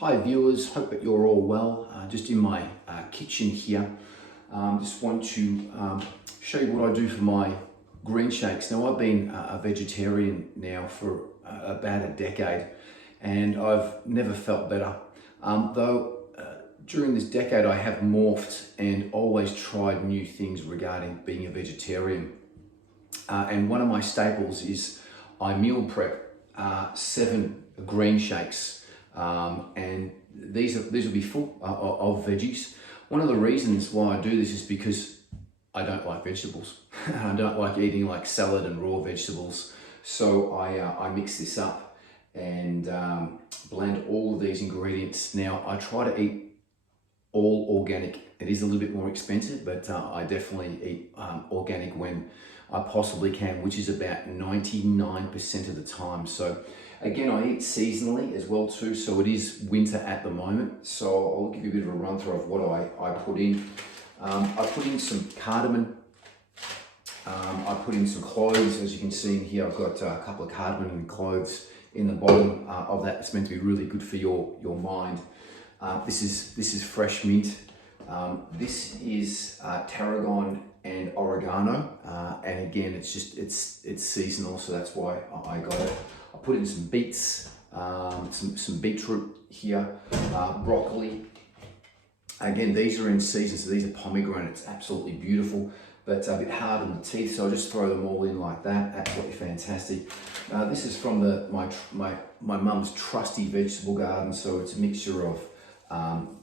Hi viewers, hope that you're all well. Just in my kitchen here. Just want to show you what I do for my green shakes. Now I've been a vegetarian now for about a decade and I've never felt better. Though during this decade I have morphed and always tried new things regarding being a vegetarian. And one of my staples is I meal prep 7 green shakes. And these will be full of veggies. One of the reasons why I do this is because I don't like vegetables. I don't like eating like salad and raw vegetables. So I mix this up and blend all of these ingredients. Now I try to eat all organic. It is a little bit more expensive, but I definitely eat organic when I possibly can, which is about 99% of the time. So again, I eat seasonally as well too, so it is winter at the moment. So I'll give you a bit of a run through of what I put in. I put in some cardamom. I put in some cloves. As you can see in here, I've got a couple of cardamom and cloves in the bottom of that. It's meant to be really good for your mind. This is fresh mint. This is tarragon and oregano, and again, it's seasonal, so that's why I got it. I put in some beets, some beetroot here, broccoli. Again, these are in season, so these are pomegranates, absolutely beautiful, but a bit hard on the teeth, so I just throw them all in like that. Absolutely fantastic. This is from my mum's trusty vegetable garden, so it's a mixture of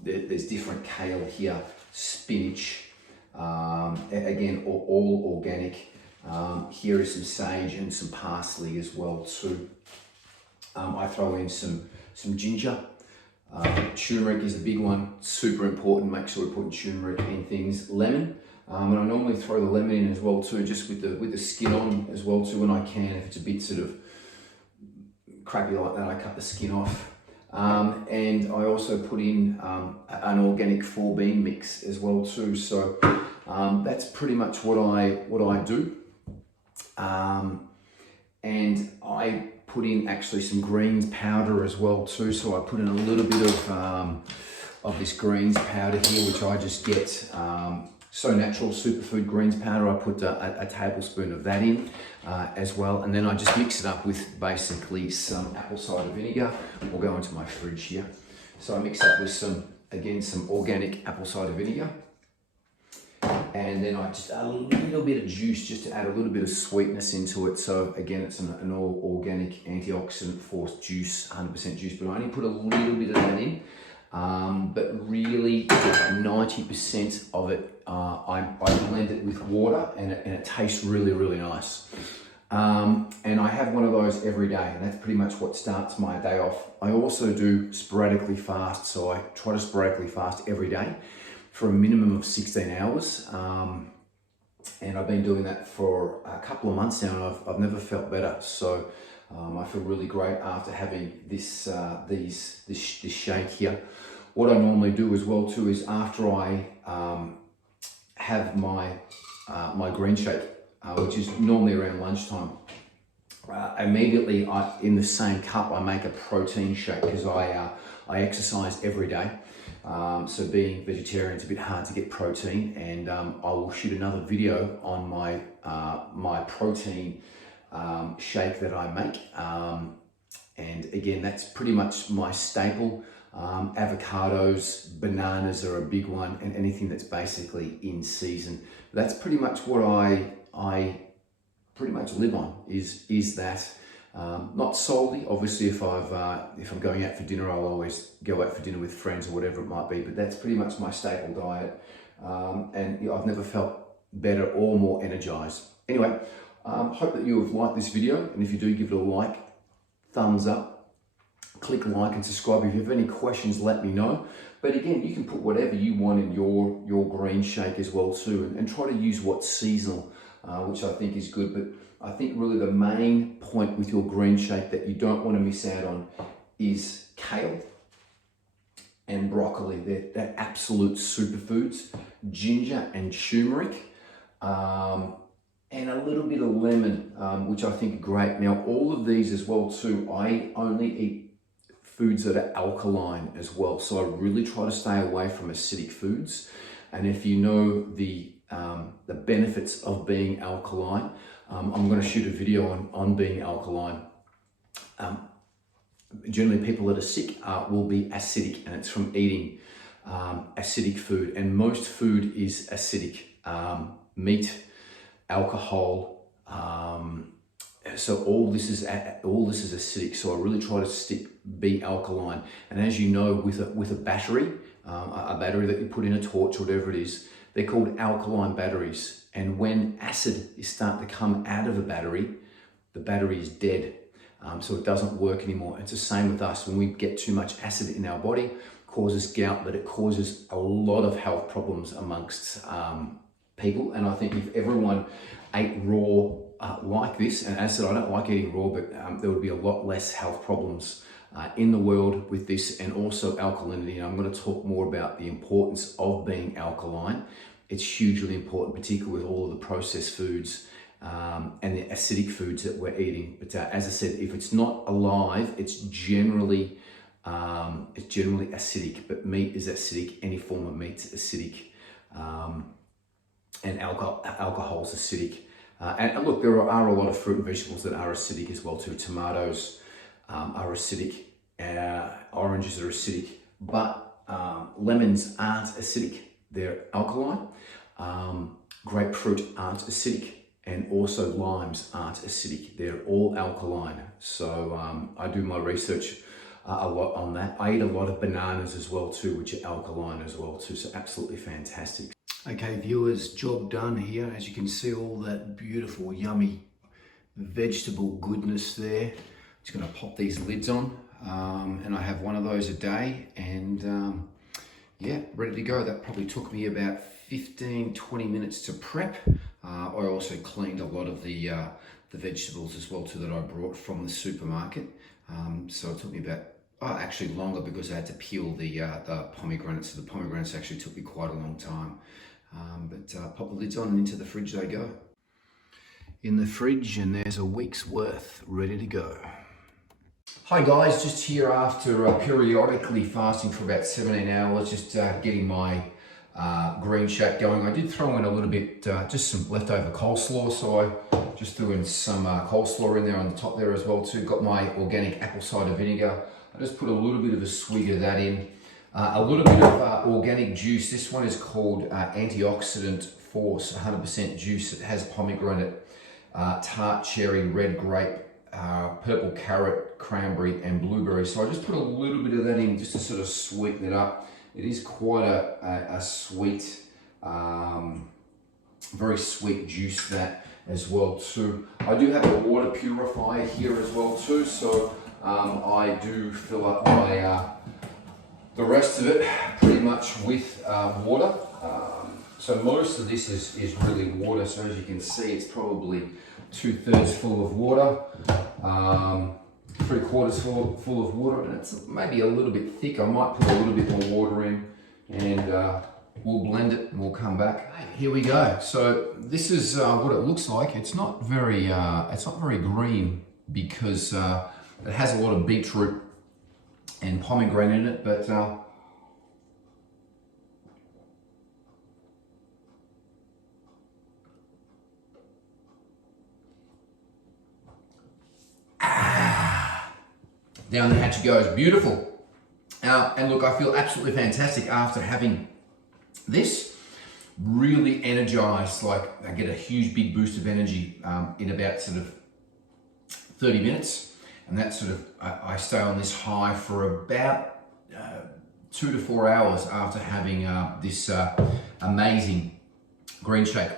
there's different kale here, spinach, again all organic. Here is some sage and some parsley as well too. I throw in some ginger. Turmeric is a big one, super important. Make sure we're putting turmeric in things. Lemon, and I normally throw the lemon in as well too, just with the skin on as well too when I can. If it's a bit sort of crappy like that, I cut the skin off. And I also put in an organic 4-bean mix as well too. So that's pretty much what I do. And I put in actually some greens powder as well too. So I put in a little bit of this greens powder here, which I just get So Natural superfood greens powder. I put a tablespoon of that in as well, and then I just mix it up with basically some apple cider vinegar. Will go into my fridge here. So I mix up with some organic apple cider vinegar. And then I just add a little bit of juice just to add a little bit of sweetness into it. So again, it's an all organic antioxidant force juice, 100% juice, but I only put a little bit of that in. But really 90% of it, I blend it with water and it tastes really, really nice. And I have one of those every day, and that's pretty much what starts my day off. I also do sporadically fast, so I try to sporadically fast every day for a minimum of 16 hours. And I've been doing that for a couple of months now, and I've never felt better. So I feel really great after having this shake here. What I normally do as well too is after I have my green shake, which is normally around lunchtime, immediately in the same cup I make a protein shake, because I exercise every day. So being vegetarian, it's a bit hard to get protein, and I will shoot another video on my protein shake that I make. And again, that's pretty much my staple. Avocados, bananas are a big one, and anything that's basically in season. That's pretty much what I pretty much live on, is that. Not solely, obviously, if I'm going out for dinner, I'll always go out for dinner with friends or whatever it might be, but that's pretty much my staple diet. And I've never felt better or more energized. Anyway, hope that you have liked this video, and if you do, give it a like, thumbs up, click like and subscribe. If you have any questions, let me know. But again, you can put whatever you want in your green shake as well too, and try to use what's seasonal, which I think is good. But I think really the main point with your green shake that you don't want to miss out on is kale and broccoli. They're absolute superfoods. Ginger and turmeric, and a little bit of lemon, which I think are great. Now, all of these as well too, I only eat foods that are alkaline as well. So I really try to stay away from acidic foods. And if you know the benefits of being alkaline, I'm going to shoot a video on being alkaline. Generally, people that are sick will be acidic, and it's from eating acidic food. And most food is acidic. Meat, alcohol, so all this is acidic. So I really try to be alkaline. And as you know, with a battery, a battery that you put in a torch or whatever it is, they're called alkaline batteries. And when acid is starting to come out of a battery, the battery is dead. So it doesn't work anymore. It's the same with us. When we get too much acid in our body, it causes gout, but it causes a lot of health problems amongst people. And I think if everyone ate raw like this, and as I said, I don't like eating raw, but there would be a lot less health problems in the world with this, and also alkalinity. And I'm going to talk more about the importance of being alkaline. It's hugely important, particularly with all of the processed foods and the acidic foods that we're eating. But as I said, if it's not alive, it's generally acidic. But meat is acidic. Any form of meat is acidic, and alcohol is acidic. And look, there are a lot of fruit and vegetables that are acidic as well too. Tomatoes are acidic, oranges are acidic, but lemons aren't acidic. They're alkaline. Grapefruit aren't acidic, and also limes aren't acidic. They're all alkaline. So I do my research a lot on that. I eat a lot of bananas as well too, which are alkaline as well too. So absolutely fantastic. Okay, viewers, job done here. As you can see, all that beautiful, yummy vegetable goodness there. Just gonna pop these lids on, and I have one of those a day, and yeah, ready to go. That probably took me about 15-20 minutes to prep. I also cleaned a lot of the vegetables as well too that I brought from the supermarket. So it took me about, actually longer, because I had to peel the pomegranates. So the pomegranates actually took me quite a long time. But pop the lids on and into the fridge they go. In the fridge, and there's a week's worth ready to go. Hi guys, just here after periodically fasting for about 17 hours, just getting my green shake going. I did throw in a little bit, just some leftover coleslaw, so I just threw in some coleslaw in there on the top there as well too. Got my organic apple cider vinegar. I just put a little bit of a swig of that in. A little bit of organic juice. This one is called Antioxidant Force, 100% juice. It has pomegranate, tart cherry, red grape, purple carrot, cranberry, and blueberry. So I just put a little bit of that in just to sort of sweeten it up. It is quite a sweet, very sweet juice that as well too. I do have a water purifier here as well too, so I do fill up my the rest of it pretty much with water. So most of this is really water. So as you can see, it's probably 2/3 full of water, 3/4 full of water, and it's maybe a little bit thick. I might put a little bit more water in, and we'll blend it and we'll come back. Here we go. So this is what it looks like. It's not very green, because it has a lot of beetroot and pomegranate in it, but down the hatch it goes. Beautiful. And look, I feel absolutely fantastic after having this. Really energized, like I get a huge big boost of energy in about sort of 30 minutes. And that sort of, I stay on this high for about 2 to 4 hours after having this amazing green shake.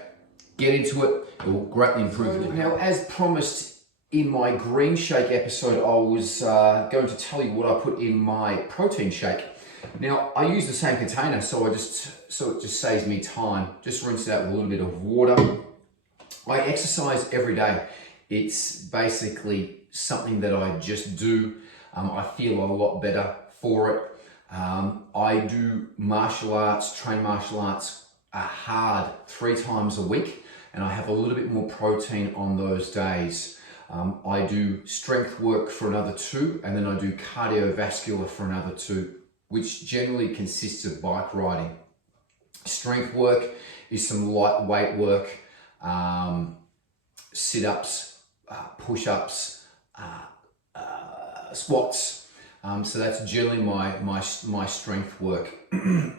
Get into it, it will greatly improve it. Now, as promised in my green shake episode, I was going to tell you what I put in my protein shake. Now, I use the same container, so it just saves me time. Just rinse it out with a little bit of water. I exercise every day. It's basically something that I just do. I feel a lot better for it. I do martial arts, train martial arts hard 3 times a week, and I have a little bit more protein on those days. I do strength work for another 2, and then I do cardiovascular for another 2, which generally consists of bike riding. Strength work is some lightweight work, sit-ups, push-ups, squats. So that's generally my strength work,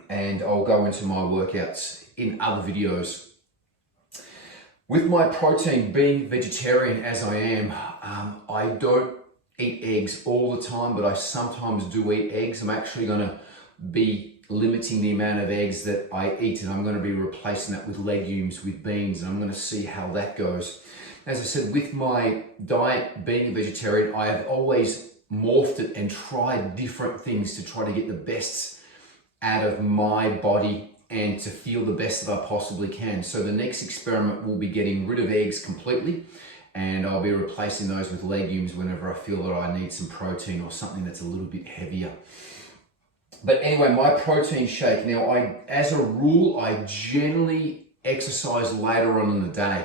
and I'll go into my workouts in other videos. With my protein, being vegetarian as I am, I don't eat eggs all the time, but I sometimes do eat eggs. I'm actually going to be limiting the amount of eggs that I eat, and I'm going to be replacing that with legumes, with beans, and I'm going to see how that goes. As I said, with my diet, being a vegetarian, I have always morphed it and tried different things to try to get the best out of my body and to feel the best that I possibly can. So the next experiment will be getting rid of eggs completely, and I'll be replacing those with legumes whenever I feel that I need some protein or something that's a little bit heavier. But anyway, my protein shake. Now, as a rule, I generally exercise later on in the day.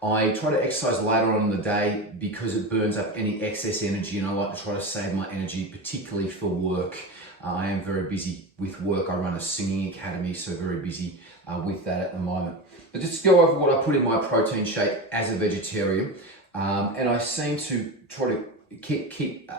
I try to exercise later on in the day because it burns up any excess energy, and I like to try to save my energy, particularly for work. I am very busy with work. I run a singing academy, so very busy with that at the moment. But just to go over what I put in my protein shake as a vegetarian, and I seem to try to keep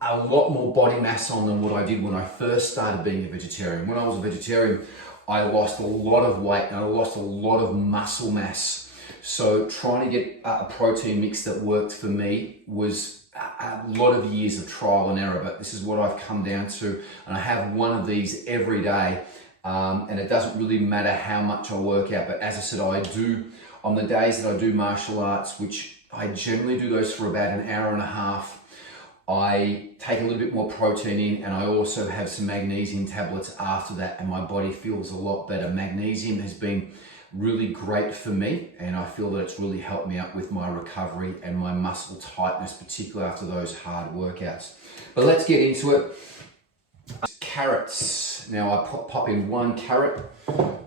a lot more body mass on than what I did when I first started being a vegetarian. When I was a vegetarian, I lost a lot of weight and I lost a lot of muscle mass. So trying to get a protein mix that worked for me was a lot of years of trial and error, but this is what I've come down to, and I have one of these every day, and it doesn't really matter how much I work out. But as I said, I do, on the days that I do martial arts, which I generally do those for about an hour and a half, I take a little bit more protein in, and I also have some magnesium tablets after that, and my body feels a lot better. Magnesium has been really great for me, and I feel that it's really helped me out with my recovery and my muscle tightness, particularly after those hard workouts. But let's get into it. Carrots. Now I pop in 1 carrot,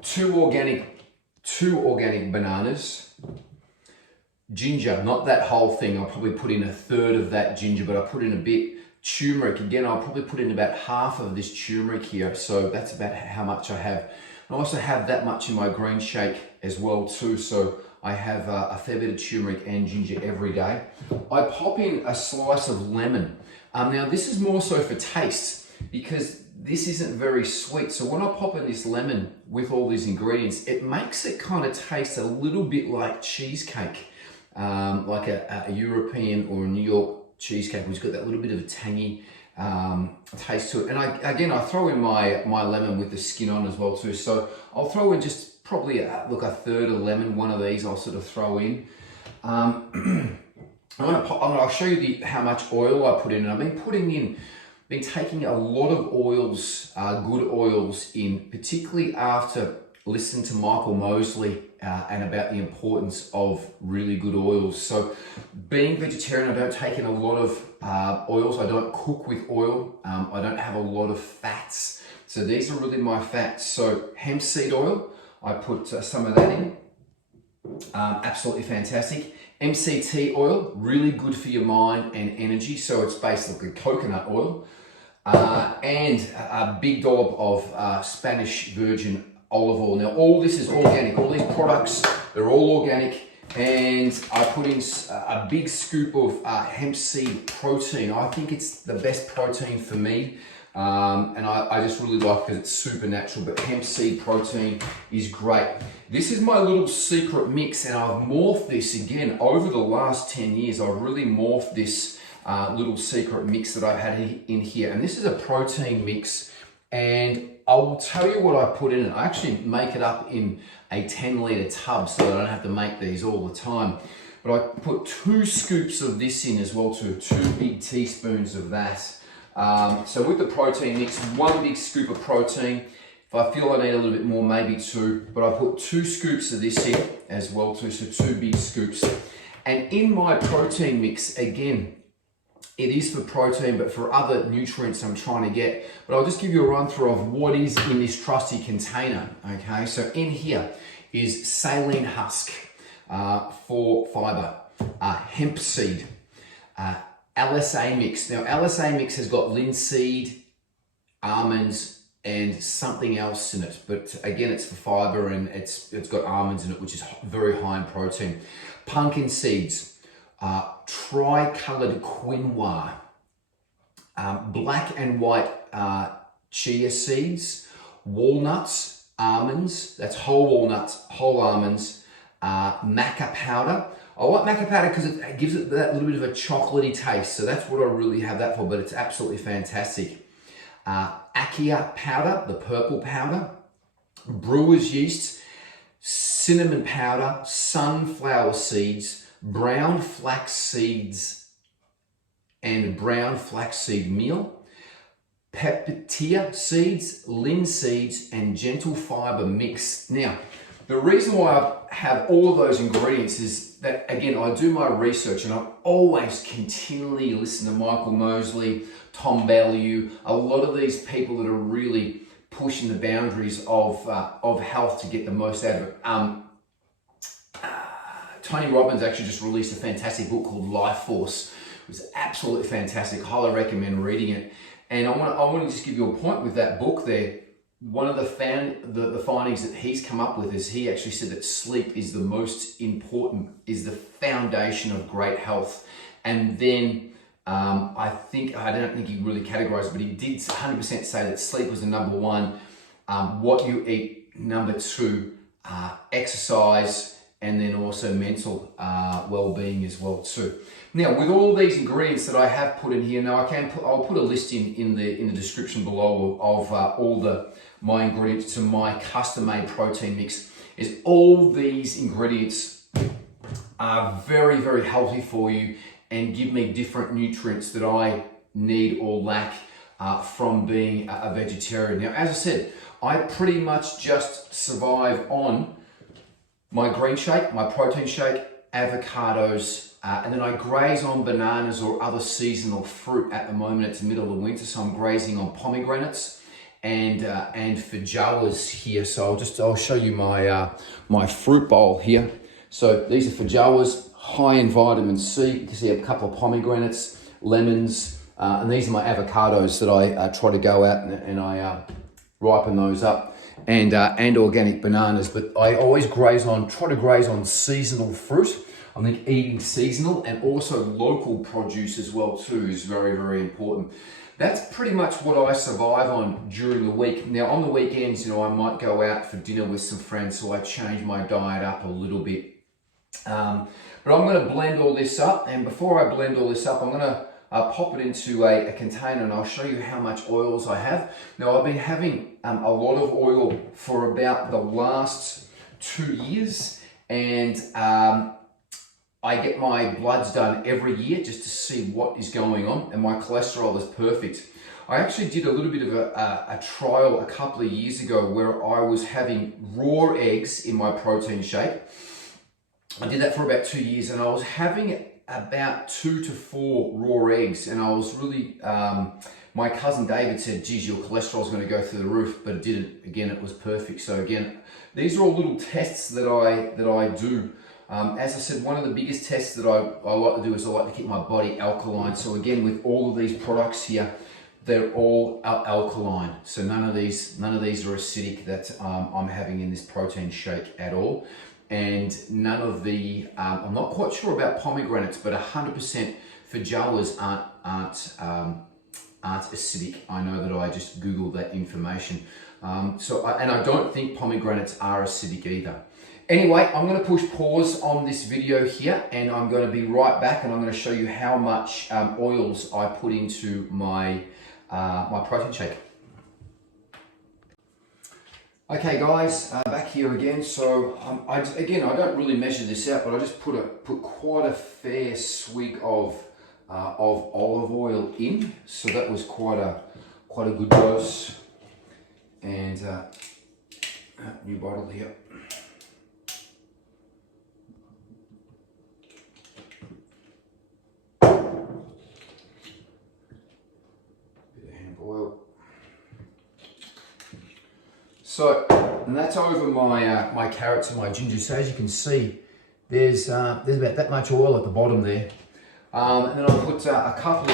2 organic bananas, ginger, not that whole thing. I'll probably put in 1/3 of that ginger, but I put in a bit. Turmeric, again, I'll probably put in about half of this turmeric here, so that's about how much I have. I also have that much in my green shake as well too, so I have a fair bit of turmeric and ginger every day. I pop in a slice of lemon. Now this is more so for taste, because this isn't very sweet, so when I pop in this lemon with all these ingredients, it makes it kind of taste a little bit like cheesecake, like a European or a New York cheesecake, which has got that little bit of a tangy taste to it. And I throw in my lemon with the skin on as well too. So I'll throw in just probably a 1/3 of lemon. One of these I'll sort of throw in. I'll show you how much oil I put in. And I've been taking a lot of oils, good oils in, particularly after listening to Michael Mosley and about the importance of really good oils. So being vegetarian, I don't take in a lot of oils. I don't cook with oil. I don't have a lot of fats. So these are really my fats. So hemp seed oil, I put some of that in. Absolutely fantastic. MCT oil, really good for your mind and energy. So it's basically coconut oil. And a big dollop of Spanish virgin olive oil. Now all this is organic. All these products, they're all organic. And I put in a big scoop of hemp seed protein. I think it's the best protein for me. And I just really like it because it's super natural, but hemp seed protein is great. This is my little secret mix, and I've morphed this again over the last 10 years. I've really morphed this little secret mix that I've had in here. And this is a protein mix, and I will tell you what I put in it. I actually make it up in a 10-litre tub so that I don't have to make these all the time. But I put 2 scoops of this in as well too, 2 big teaspoons of that. So with the protein mix, 1 big scoop of protein. If I feel I need a little bit more, maybe 2, but I put 2 scoops of this in as well too, so 2 big scoops. And in my protein mix, again, it is for protein, but for other nutrients I'm trying to get. But I'll just give you a run through of what is in this trusty container, okay? So in here is Psylin husk for fibre. hemp seed, LSA mix. Now LSA mix has got linseed, almonds, and something else in it, but again it's for fiber, and it's got almonds in it, which is very high in protein. Pumpkin seeds, tri-colored quinoa, black and white chia seeds, walnuts, almonds, that's whole walnuts, whole almonds, Macca powder. I like Macca powder because it gives it that little bit of a chocolatey taste, so that's what I really have that for, but it's absolutely fantastic. Acai powder, the purple powder, Brewers yeast, cinnamon powder, sunflower seeds, brown flax seeds, and brown flaxseed meal, Pepita seeds, linseeds, and gentle fibre mix. Now, the reason why I have all of those ingredients is that, again, I do my research and I always continually listen to Michael Mosley, Tom Bellew, a lot of these people that are really pushing the boundaries of health to get the most out of it. Tony Robbins actually just released a fantastic book called Life Force. It was absolutely fantastic. Highly recommend reading it. And I want to just give you a point with that book there. One of the findings that he's come up with is he actually said that sleep is the most important, is the foundation of great health. And then I don't think he really categorized, but he did 100% say that sleep was the number one, what you eat, number two, exercise, and then also mental well-being as well too. Now, with all these ingredients that I have put in here, now I'll put a list in the description below of all my ingredients to my custom-made protein mix. Is all these ingredients are very, very healthy for you and give me different nutrients that I need or lack from being a vegetarian. Now, as I said, I pretty much just survive on my green shake, my protein shake, avocados, and then I graze on bananas or other seasonal fruit. At the moment, it's the middle of the winter, so I'm grazing on pomegranates and feijoas here. So I'll show you my fruit bowl here. So these are feijoas, high in vitamin C. You can see a couple of pomegranates, lemons, and these are my avocados that I try to go out and I ripen those up, and organic bananas. But I always try to graze on seasonal fruit. I think eating seasonal and also local produce as well too is very, very important. That's pretty much what I survive on during the week. Now on the weekends, I might go out for dinner with some friends, so I change my diet up a little bit. But I'm going to blend all this up, and before I blend all this up, I'm going to pop it into a container, and I'll show you how much oils I have. Now I've been having a lot of oil for about the last 2 years, and I get my bloods done every year just to see what is going on, and my cholesterol is perfect. I actually did a little bit of a trial a couple of years ago where I was having raw eggs in my protein shake. I did that for about 2 years, and I was having about 2 to 4 raw eggs, and I was really, my cousin David said, geez, your cholesterol is going to go through the roof, but it didn't. Again, it was perfect. So again, these are all little tests that I do. As I said, one of the biggest tests that I like to do is I like to keep my body alkaline. So again, with all of these products here, they're all alkaline. So none of these are acidic that I'm having in this protein shake at all. And none of the, I'm not quite sure about pomegranates, but 100% feijoas aren't acidic. I know that I just Googled that information. And I don't think pomegranates are acidic either. Anyway, I'm going to push pause on this video here, and I'm going to be right back, and I'm going to show you how much oils I put into my my protein shake. Okay guys, back here again. So I don't really measure this out, but I just put quite a fair swig of olive oil in. So that was quite a good dose. And new bottle here. Bit of hemp oil. So, and that's over my my carrots and my ginger. So as you can see, there's about that much oil at the bottom there. And then I'll put a couple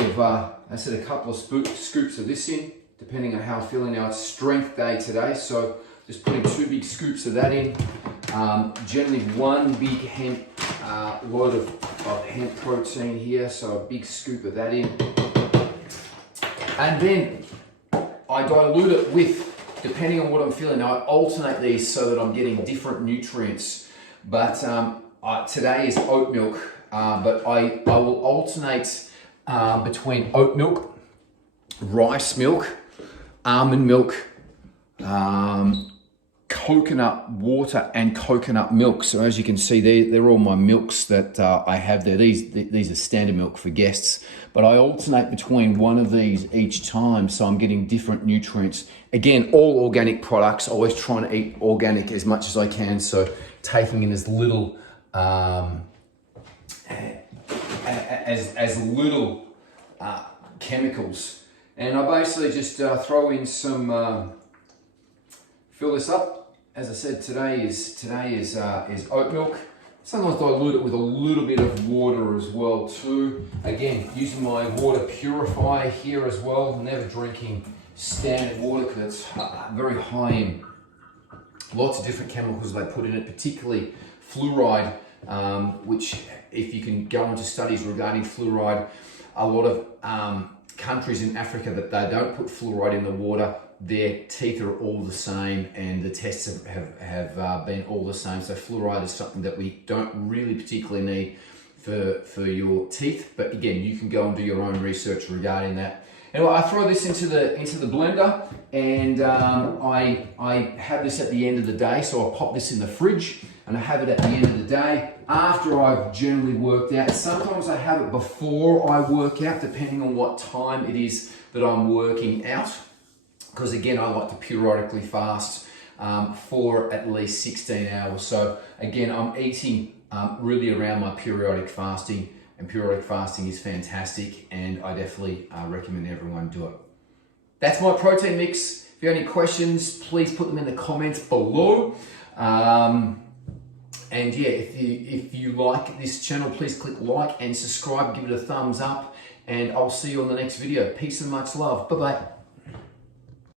of scoops of this in, depending on how I'm feeling. Now it's strength day today, so just putting 2 big scoops of that in. Generally 1 big hemp load of hemp protein here, so a big scoop of that in. And then I dilute it with, depending on what I'm feeling. Now I alternate these so that I'm getting different nutrients. But today is oat milk, but I will alternate between oat milk, rice milk, almond milk, coconut water and coconut milk. So as you can see, they're all my milks that I have there. These are standard milk for guests, but I alternate between one of these each time, so I'm getting different nutrients. Again, all organic products, always trying to eat organic as much as I can, so taking in as little chemicals. And I basically just throw in some, fill this up. As I said, today is oat milk. Sometimes dilute it with a little bit of water as well too. Again, using my water purifier here as well. Never drinking standard water because it's very high in lots of different chemicals they put in it, particularly fluoride, which if you can go into studies regarding fluoride, a lot of countries in Africa that they don't put fluoride in the water, their teeth are all the same, and the tests have been all the same. So fluoride is something that we don't really particularly need for your teeth. But again, you can go and do your own research regarding that. Anyway, I throw this into the blender, and I have this at the end of the day. So I pop this in the fridge, and I have it at the end of the day after I've generally worked out. Sometimes I have it before I work out, depending on what time it is that I'm working out. Because again, I like to periodically fast for at least 16 hours. So again, I'm eating really around my periodic fasting, and periodic fasting is fantastic, and I definitely recommend everyone do it. That's my protein mix. If you have any questions, please put them in the comments below. And yeah, if you like this channel, please click like and subscribe, give it a thumbs up, and I'll see you on the next video. Peace and much love. Bye-bye.